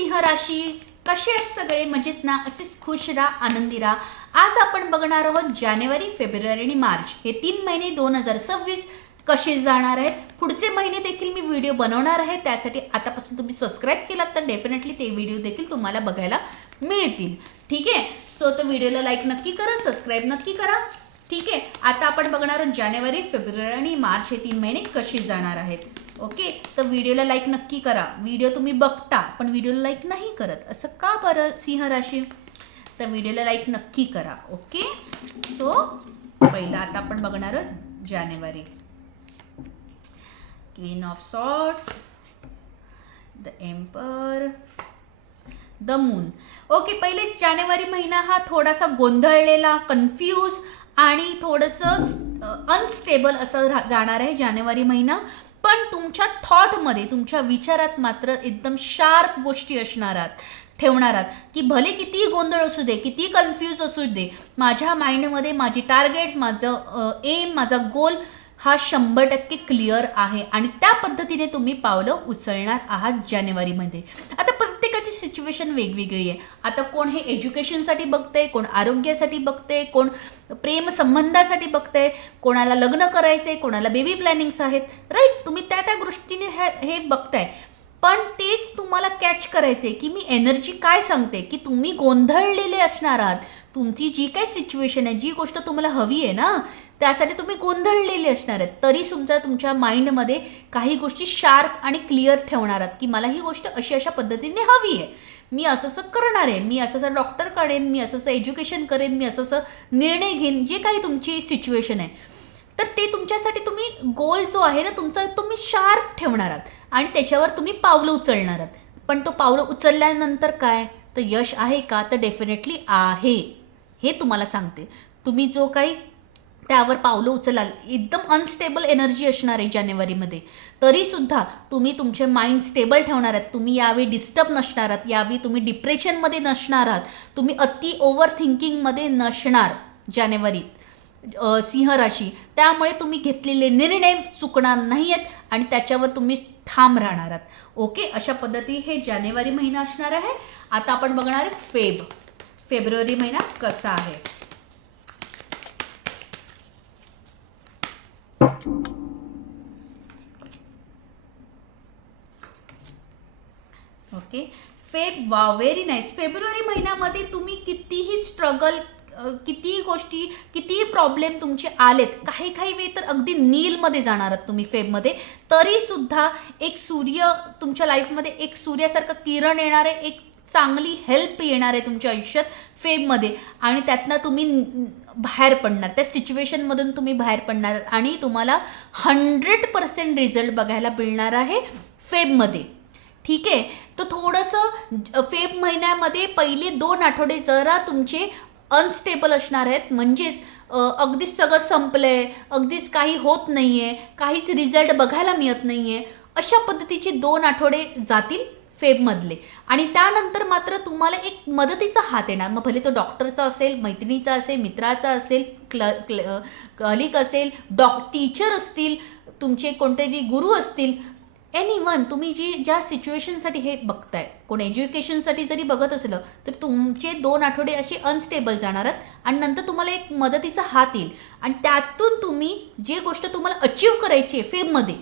सिंह राशी, कसे आहेत सगळे? मजेत ना? असेच खुश राहा, आनंदी राहा. आज आपण बघणार आहोत जानेवारी, फेब्रुवारी आणि मार्च हे 3 महिने 2026 कसे जाणार आहेत. पुढचे महिने देखील मी व्हिडिओ बनवणार आहे. त्यासाठी आतापासून तुम्ही सबस्क्राईब केलात तर डेफिनेटली ते व्हिडिओ देखील तुम्हाला बघायला मिळतील. ठीक आहे. सो तो व्हिडिओला लाईक नक्की करा, सबस्क्राईब नक्की करा. ठीक आहे. आता आपण बघणार आहोत जानेवारी, फेब्रुवारी आणि मार्च हे 3 महिने कसे जाणार आहेत. ओके. तर व्हिडिओला लाईक नक्की करा. व्हिडिओ तुम्ही बघता पण व्हिडिओला लाईक नाही करत, असं का बरं सिंह राशी? तर व्हिडिओला लाईक नक्की करा. ओके. सो पहिला आता आपण बघणार आहोत जानेवारी. Queen of swords, the emperor, the moon. Okay. पहिले जानेवारी महिना हा थोडासा गोंधळलेला, कन्फ्यूज आणि थोडंसं अनस्टेबल असं जाणार आहे जानेवारी महिना. पण तुमच्या थॉटमध्ये, तुमच्या विचारात मात्र एकदम शार्प गोष्टी असणारात, ठेवणारात की भले कितीही गोंधळ असू दे, किती कन्फ्यूज असू दे, माझ्या माइंडमध्ये माझी टार्गेट्स, माझं एम, माझा गोल हा 100% क्लिअर आहे आणि त्या पद्धतीने तुम्ही पावलं उचलणार आहात जानेवारीमध्ये. आता प्रत्येकाची सिच्युएशन वेगवेगळी आहे. आता कोण हे एज्युकेशनसाठी बघतंय, कोण आरोग्यासाठी बघतंय, कोण प्रेम संबंधासाठी बघतंय, कोणाला लग्न करायचंय, कोणाला बेबी प्लॅनिंग्स आहेत. राईट. तुम्ही त्या गोष्टीने हे बघताय. पण तेच तुम्हाला कॅच करायचे की मी एनर्जी काय सांगते, की तुम्ही गोंधळलेले असणार आहात. तुमची जी काही सिच्युएशन आहे, जी गोष्ट तुम्हाला हवी आहे ना, त्यासाठी तुम्ही गोंधळलेले असणार आहेत. तरी सुद्धा तुमच्या माइंडमध्ये काही गोष्टी शार्प आणि क्लिअर ठेवणार आहात की मला ही गोष्ट अशी अशा पद्धतीने हवी आहे, मी असं करणार आहे, मी असं डॉक्टर काढेन, मी असं एज्युकेशन करेन, मी असं निर्णय घेईन. जे काही तुमची सिच्युएशन आहे, तर ते तुमच्यासाठी तुम्ही गोल जो आहे ना तुमचा, तुम्ही शार्प ठेवणार आहात आणि त्याच्यावर तुम्ही पावलं उचलणार आहात. पण तो पावलं उचलल्यानंतर काय, तर यश आहे का? तर डेफिनेटली आहे, हे तुम्हाला सांगते. तुम्ही जो काही त्यावर पावलं उचलाल, एकदम अनस्टेबल एनर्जी असणार आहे जानेवारीमध्ये, तरीसुद्धा तुम्ही तुमचे माइंड स्टेबल ठेवणार आहात. तुम्ही यावेळी डिस्टर्ब नसणार आहात, यावेळी तुम्ही डिप्रेशनमध्ये नसणार आहात, तुम्ही अति ओव्हर थिंकिंगमध्ये नसणार जानेवारीत सिंह राशी. त्यामुळे तुम्ही घेतलेले निर्णय चुकणार नाही आहेत आणि त्याच्यावर तुम्ही ठाम राहणार आहात. ओके. अशा पद्धती हे जानेवारी महिना असणार आहे. आता आपण बघणार आहे फेब्रुवारी महिना कसा आहे. Okay. Wow, very nice. February महिन्यामध्ये तुम्ही कितीही स्ट्रगल, कितीही गोष्टी, कितीही प्रॉब्लेम तुमचे आलेत, काही वेळ तर अगदी नीलमध्ये जाणार आहात तुम्ही फेबमध्ये, तरीसुद्धा एक सूर्य तुमच्या लाईफमध्ये, एक सूर्यासारखं किरण येणार आहे, एक चांगली हेल्प येणार आहे तुमच्या आयुष्यात फेबमध्ये आणि त्यातनं तुम्ही बाहेर पडणार, त्या सिच्युएशनमधून तुम्ही बाहेर पडणार आणि तुम्हाला 100% रिझल्ट बघायला मिळणार आहे फेबमध्ये. ठीक आहे. तर थोडंसं फेब महिन्यामध्ये पहिले 2 आठवडे जरा तुमचे अनस्टेबल असणार आहेत. म्हणजेच अगदीच सगळं संपलंय, अगदीच काही होत नाही आहे, काहीच रिझल्ट बघायला मिळत नाही आहे, अशा पद्धतीचे 2 आठवडे जातील फेबमधले. आणि त्यानंतर मात्र तुम्हाला एक मदतीचा हात येणार. मग भले तो डॉक्टरचा असेल, मैत्रिणीचा असेल, मित्राचा असेल, कलिक असेल, टीचर असतील, तुमचे कोणतेही गुरु असतील, एनीवन. तुम्ही ज्या सिच्युएशनसाठी हे बघताय, कोण एज्युकेशनसाठी जरी बघत असलं तर तुमचे 2 आठवडे असे अनस्टेबल जाणार आहेत आणि नंतर तुम्हाला एक मदतीचा हात येईल आणि त्यातून तुम्ही जे गोष्ट तुम्हाला अचीव करायची आहे फेबमध्ये,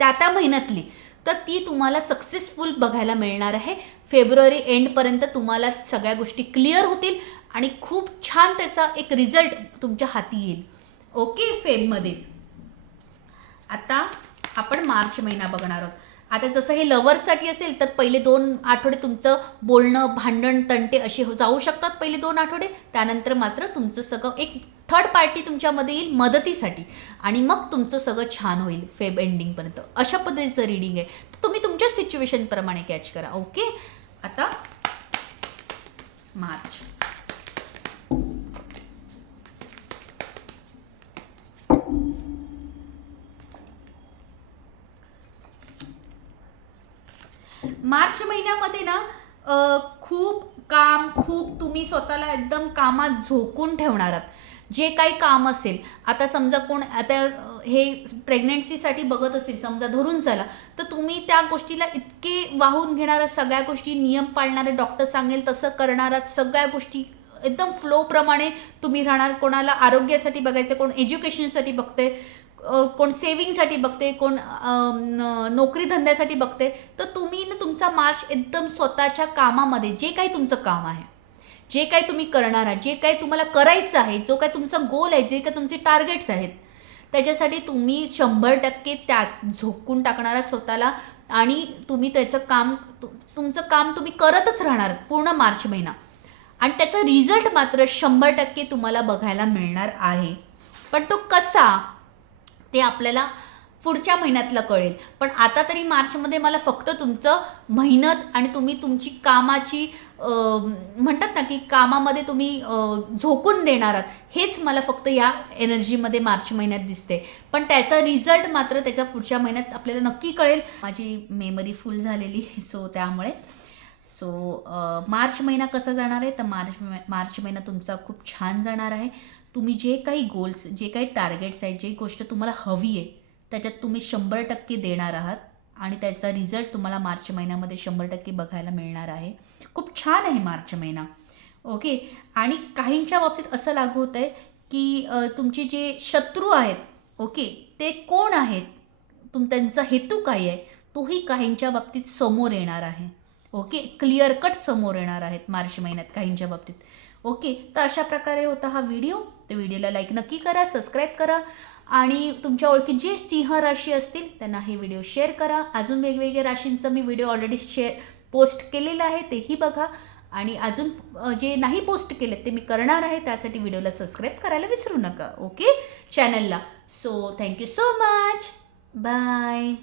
त्या महिन्यातली, तर ती तुम्हाला सक्सेसफुल बघायला मिळणार आहे. फेब्रुवारी एंडपर्यंत तुम्हाला सगळ्या गोष्टी क्लिअर होतील आणि खूप छान त्याचा एक रिझल्ट तुमच्या हाती येईल. ओके. फेबमध्ये आता आपण मार्च महिना बघणार आहोत. आता जसं हे लवर्ससाठी असेल तर पहिले 2 आठवडे तुमचं बोलणं, भांडण, तंटे असे जाऊ शकतात पहिले 2 आठवडे. त्यानंतर मात्र तुमचं सगळं एक थर्ड पार्टी तुमच्यामध्ये येईल मदतीसाठी आणि मग तुमचं सगळं छान होईल फेब एंडिंगपर्यंत. अशा पद्धतीचं रीडिंग आहे. तुम्ही तुमच्या सिच्युएशनप्रमाणे कॅच करा. ओके. आता मार्च. मार्च महिन्यामध्ये ना खूप तुम्ही स्वतःला एकदम कामात झोकून ठेवणार आहात. जे काही काम असेल, आता समजा कोण आता हे प्रेग्नन्सीसाठी बघत असेल समजा धरून चला, तर तुम्ही त्या गोष्टीला इतके वाहून घेणारा, सगळ्या गोष्टी नियम पाळणारे, डॉक्टर सांगेल तसं करणारा, सगळ्या गोष्टी एकदम फ्लोप्रमाणे तुम्ही राहणार. कोणाला आरोग्यासाठी बघायचं, कोण एज्युकेशनसाठी बघते, कोण सेविंगसाठी बघते, कोण नोकरी धंद्यासाठी बघते. तर तुम्ही ना तुमचा मार्च एकदम स्वतःच्या कामामध्ये, जे काही तुमचं काम आहे, जे काही तुम्ही करणार आहात, जे काही तुम्हाला करायचं आहे, जो काही तुमचा गोल आहे, जे काही तुमचे टार्गेट्स आहेत, त्याच्यासाठी तुम्ही 100% त्यात झोकून टाकणार स्वतःला. आणि तुम्ही त्याचं काम, तुमचं काम तुम्ही करतच राहणार पूर्ण मार्च महिना. आणि त्याचा रिझल्ट मात्र 100% तुम्हाला बघायला मिळणार आहे. पण तो कसा, ते आपल्याला पुढच्या महिन्यातलं कळेल. पण आता तरी मार्चमध्ये मला फक्त तुमचं मेहनत आणि तुम्ही तुमची कामाची म्हणतात ना की कामामध्ये तुम्ही झोकून देणार आहात, हेच मला फक्त या एनर्जीमध्ये मार्च महिन्यात दिसते. पण त्याचा रिझल्ट मात्र त्याच्या पुढच्या महिन्यात आपल्याला नक्की कळेल. माझी मेमरी फुल झालेली, सो त्यामुळे मार्च महिना कसा जाणार आहे, तर मार्च महिना तुमचा खूप छान जाणार आहे. तुम्ही जे काही गोल्स, जे काही टार्गेट्स आहेत, जे गोष्ट तुम्हाला हवी आहे, त्याच्यात तुम्ही 100% देणार आहात. आणि त्याचा रिझल्ट तुम्हाला मार्च महिन्यामध्ये 100% बघायला मिळणार आहे. खूप छान आहे मार्च महिना. ओके. आणि काहींच्या बाबतीत असं लागू होतं आहे की तुमचे जे शत्रू आहेत, ओके, ते कोण आहेत, त्यांचा हेतू काय आहे, तोही काहींच्या बाबतीत समोर येणार आहे. ओके, क्लिअर कट समोर येणार आहेत मार्च महिन्यात काहींच्या बाबतीत. ओके, तर अशा प्रकारे होता हा व्हिडिओ. तर व्हिडिओला लाईक नक्की करा, सबस्क्राईब करा आणि तुमच्या ओळखीत जे सिंह राशी असतील त्यांना हे व्हिडिओ शेअर करा. अजून वेगवेगळ्या राशींचं मी व्हिडिओ ऑलरेडी पोस्ट केलेलं आहे, तेही बघा. आणि अजून जे नाही पोस्ट केलेत ते मी करणार आहे, त्यासाठी व्हिडिओला सबस्क्राईब करायला विसरू नका. ओके, चॅनलला. So thank you so much. Bye.